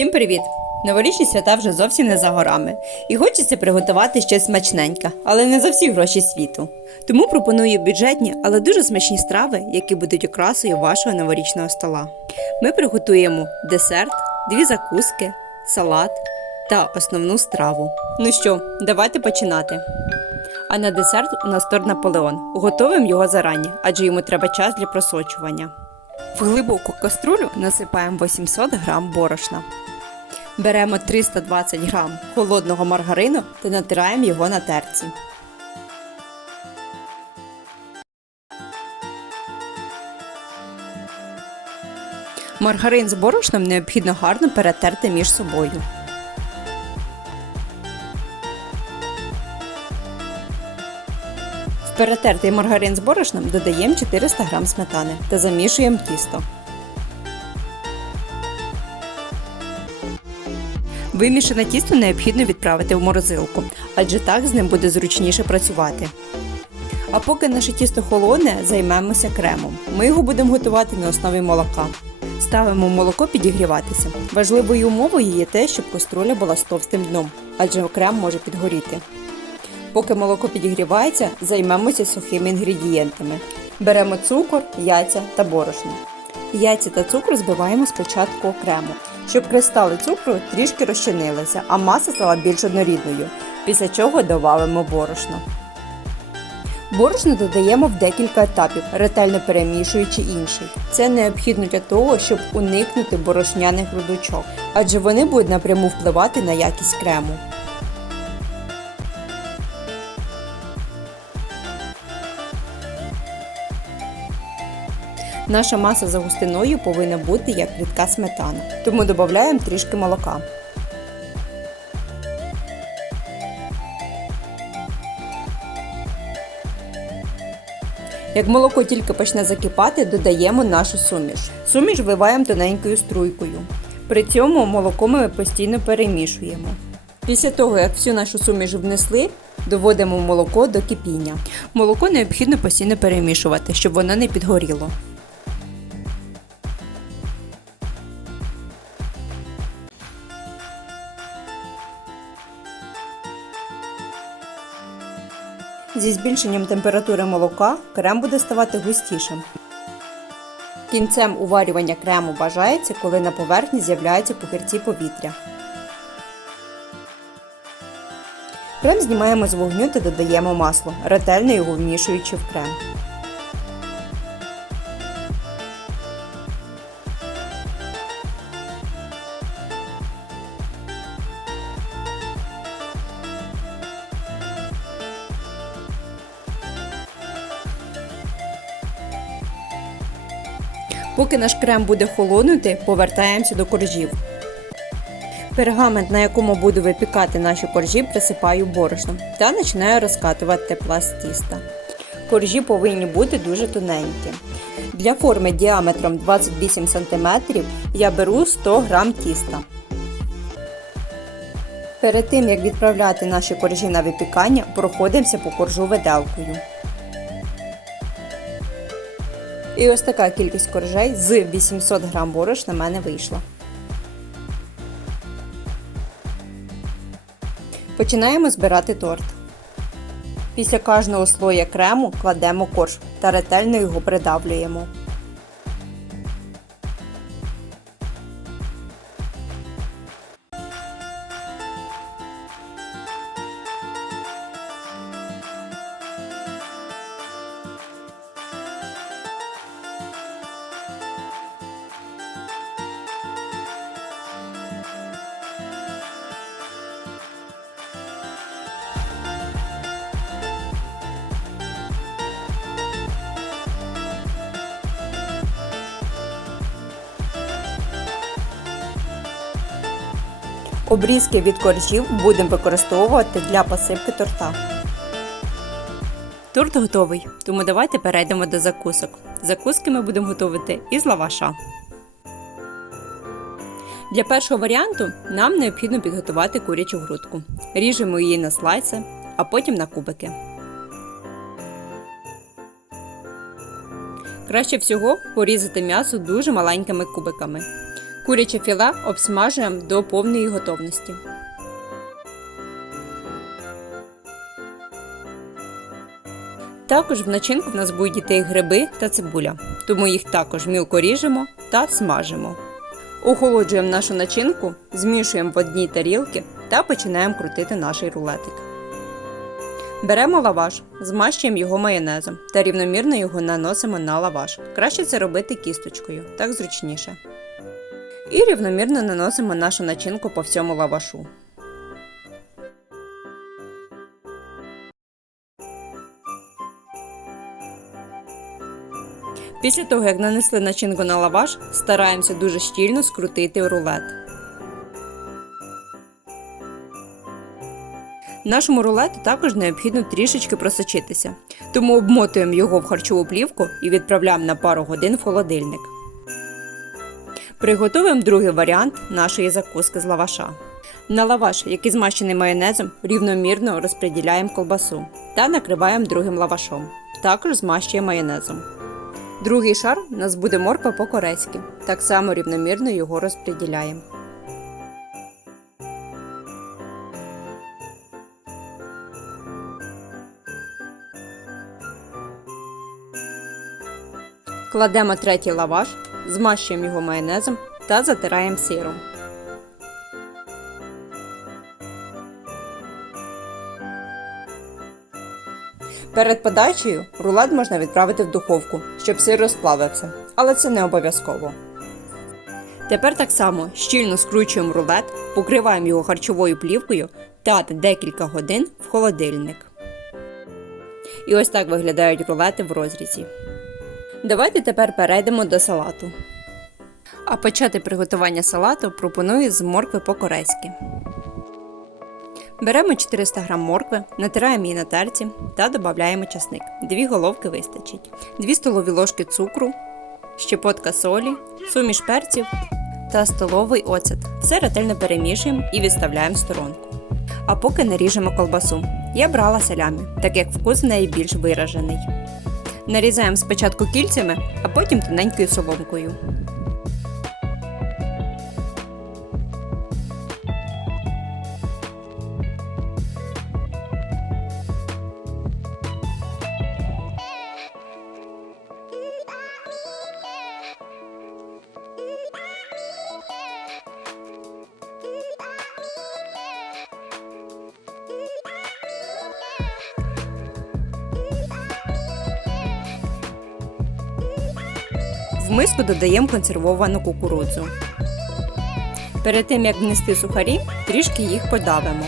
Всім привіт! Новорічні свята вже зовсім не за горами, і хочеться приготувати щось смачненьке, але не за всі гроші світу. Тому пропоную бюджетні, але дуже смачні страви, які будуть окрасою вашого новорічного стола. Ми приготуємо десерт, дві закуски, салат та основну страву. Ну що, давайте починати. А на десерт у нас торт Наполеон. Готовим його зарані, адже йому треба час для просочування. В глибоку каструлю насипаємо 800 г борошна. Беремо 320 г холодного маргарину та натираємо його на терці. Маргарин з борошном необхідно гарно перетерти між собою. В перетертий маргарин з борошном додаємо 400 г сметани та замішуємо тісто. Вимішане тісто необхідно відправити в морозилку, адже так з ним буде зручніше працювати. А поки наше тісто холодне, займемося кремом. Ми його будемо готувати на основі молока. Ставимо молоко підігріватися. Важливою умовою є те, щоб каструля була з товстим дном, адже крем може підгоріти. Поки молоко підігрівається, займемося сухими інгредієнтами. Беремо цукор, яйця та борошно. Яйця та цукор збиваємо спочатку окремо, щоб кристали цукру трішки розчинилися, а маса стала більш однорідною, після чого довалимо борошно. Борошно додаємо в декілька етапів, ретельно перемішуючи інший. Це необхідно для того, щоб уникнути борошняних грудочок, адже вони будуть напряму впливати на якість крему. Наша маса за густиною повинна бути як рідка сметана, тому додаємо трішки молока. Як молоко тільки почне закипати, додаємо нашу суміш. Суміш вливаємо тоненькою струйкою. При цьому молоко ми постійно перемішуємо. Після того, як всю нашу суміш внесли, доводимо молоко до кипіння. Молоко необхідно постійно перемішувати, щоб воно не підгоріло. Зі збільшенням температури молока крем буде ставати густішим. Кінцем уварювання крему бажається, коли на поверхні з'являються пухирці повітря. Крем знімаємо з вогню та додаємо масло, ретельно його вмішуючи в крем. Поки наш крем буде холонути, повертаємося до коржів. Пергамент, на якому буду випікати наші коржі, присипаю борошном та починаю розкатувати пласт тіста. Коржі повинні бути дуже тоненькі. Для форми діаметром 28 см я беру 100 г тіста. Перед тим як відправляти наші коржі на випікання, проходимося по коржу виделкою. І ось така кількість коржей з 800 г борош на мене вийшла. Починаємо збирати торт. Після кожного слоя крему кладемо корж та ретельно його придавлюємо. Обрізки від коржів будемо використовувати для посипки торта. Торт готовий, тому давайте перейдемо до закусок. Закуски ми будемо готувати із лаваша. Для першого варіанту нам необхідно підготувати курячу грудку. Ріжемо її на слайси, а потім на кубики. Краще всього порізати м'ясо дуже маленькими кубиками. Куряче філе обсмажуємо до повної готовності. Також в начинку в нас будуть йти гриби та цибуля, тому їх також мілко ріжемо та смажимо. Охолоджуємо нашу начинку, змішуємо в одній тарілці та починаємо крутити наш рулетик. Беремо лаваш, змащуємо його майонезом та рівномірно його наносимо на лаваш. Краще це робити кісточкою, так зручніше. І рівномірно наносимо нашу начинку по всьому лавашу. Після того, як нанесли начинку на лаваш, стараємося дуже щільно скрутити рулет. Нашому рулету також необхідно трішечки просочитися, тому обмотуємо його в харчову плівку і відправляємо на пару годин в холодильник. Приготуємо другий варіант нашої закуски з лаваша. На лаваш, який змащений майонезом, рівномірно розподіляємо колбасу та накриваємо другим лавашом. Також змащуємо майонезом. Другий шар у нас буде морква по-корейськи. Так само рівномірно його розподіляємо. Кладемо третій лаваш, змащуємо його майонезом та затираємо сиром. Перед подачею рулет можна відправити в духовку, щоб сир розплавився, але це не обов'язково. Тепер так само щільно скручуємо рулет, покриваємо його харчовою плівкою та декілька годин в холодильник. І ось так виглядають рулети в розрізі. Давайте тепер перейдемо до салату. А почати приготування салату пропоную з моркви по-корейськи. Беремо 400 г моркви, натираємо її на терці та додаємо часник. Дві головки вистачить. 2 столові ложки цукру, щепотка солі, суміш перців та столовий оцет. Все ретельно перемішуємо і відставляємо в сторонку. А поки наріжемо колбасу. Я брала салямі, так як вкус в неї більш виражений. Нарізаємо спочатку кільцями, а потім тоненькою соломкою. Миску додаємо консервовану кукурудзу. Перед тим як внести сухарі, трішки їх подавимо.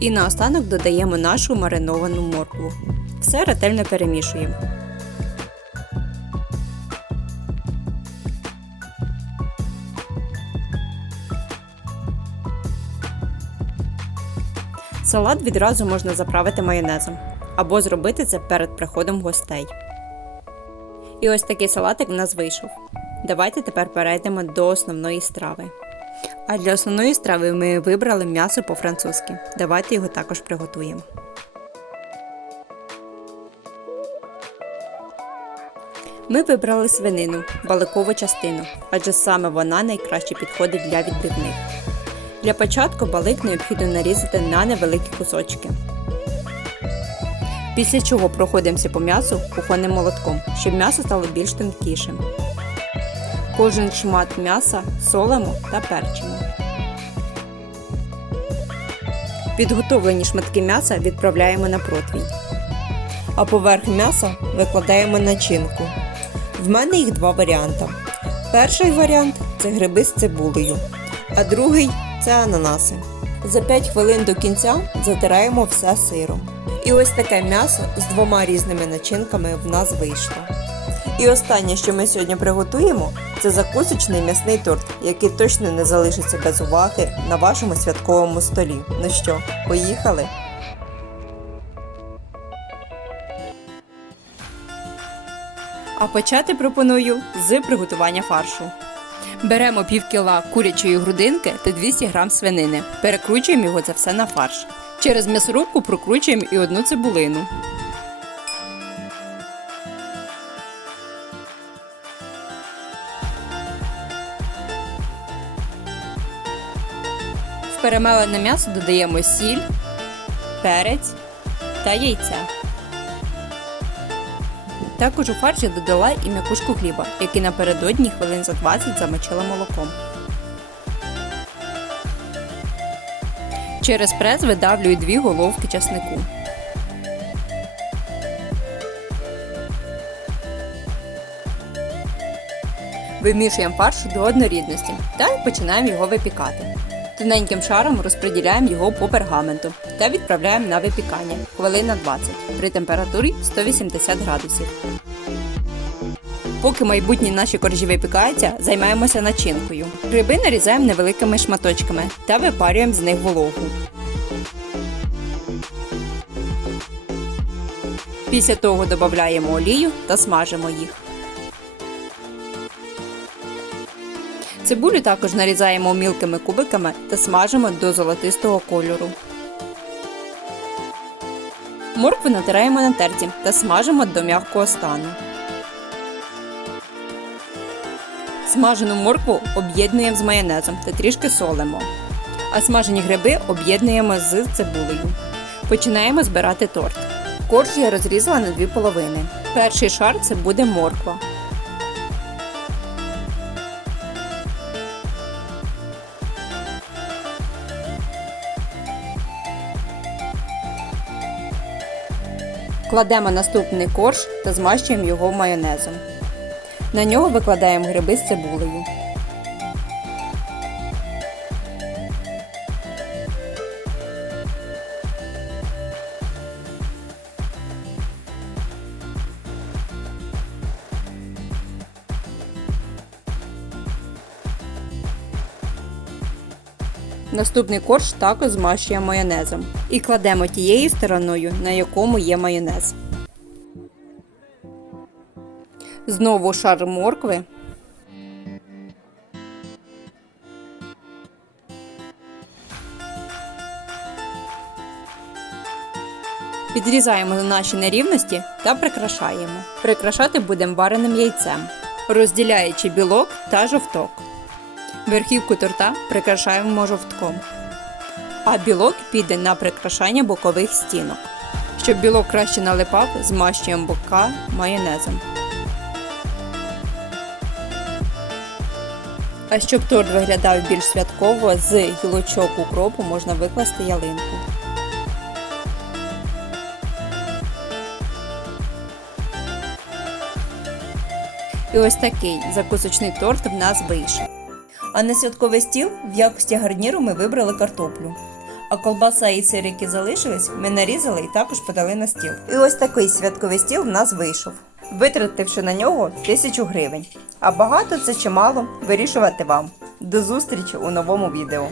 І наостанок додаємо нашу мариновану моркву. Все ретельно перемішуємо. Салат відразу можна заправити майонезом або зробити це перед приходом гостей. І ось такий салатик в нас вийшов. Давайте тепер перейдемо до основної страви. А для основної страви ми вибрали м'ясо по-французьки. Давайте його також приготуємо. Ми вибрали свинину, баликову частину, адже саме вона найкраще підходить для відбивних. Для початку балик необхідно нарізати на невеликі кусочки. Після чого проходимося по м'ясу кухонним молотком, щоб м'ясо стало більш тонкішим. Кожен шмат м'яса солимо та перчимо. Підготовлені шматки м'яса відправляємо на противень. А поверх м'яса викладаємо начинку. В мене їх два варіанти. Перший варіант це гриби з цибулею, а другий це ананаси. За 5 хвилин до кінця затираємо все сиром. І ось таке м'ясо з двома різними начинками в нас вийшло. І останнє, що ми сьогодні приготуємо, це закусочний м'ясний торт, який точно не залишиться без уваги на вашому святковому столі. Ну що, поїхали? А почати пропоную з приготування фаршу. Беремо пів кіла курячої грудинки та 200 г свинини. Перекручуємо його це все на фарш. Через м'ясорубку прокручуємо і одну цибулину. В перемелене м'ясо додаємо сіль, перець та яйце. Також у фарш я додала і м'якушку хліба, який напередодні хвилин за 20 замочила молоком. Через прес видавлюю дві головки часнику. Вимішуємо фарш до однорідності та починаємо його випікати. Тоненьким шаром розподіляємо його по пергаменту та відправляємо на випікання хвилин на 20 при температурі 180 градусів. Поки майбутні наші коржі випікаються, займаємося начинкою. Гриби нарізаємо невеликими шматочками та випарюємо з них вологу. Після того додаємо олію та смажимо їх. Цибулю також нарізаємо мілкими кубиками та смажимо до золотистого кольору. Моркву натираємо на терці та смажимо до м'якого стану. Смажену моркву об'єднуємо з майонезом та трішки солимо. А смажені гриби об'єднуємо з цибулею. Починаємо збирати торт. Корж я розрізала на дві половини. Перший шар це буде морква. Кладемо наступний корж та змащуємо його майонезом. На нього викладаємо гриби з цибулею. Наступний корж також змащуємо майонезом і кладемо тією стороною, на якому є майонез. Знову шар моркви. Підрізаємо наші нерівності та прикрашаємо. Прикрашати будемо вареним яйцем, розділяючи білок та жовток. Верхівку торта прикрашаємо жовтком, а білок піде на прикрашання бокових стінок. Щоб білок краще налипав, змащуємо бока майонезом. А щоб торт виглядав більш святково, з гілочок укропу можна викласти ялинку. І ось такий закусочний торт в нас вийшов. А на святковий стіл в якості гарніру ми вибрали картоплю. А колбаса і сир, які залишились, ми нарізали і також подали на стіл. І ось такий святковий стіл в нас вийшов, витративши на нього тисячу гривень. А багато це чи мало вирішувати вам. До зустрічі у новому відео.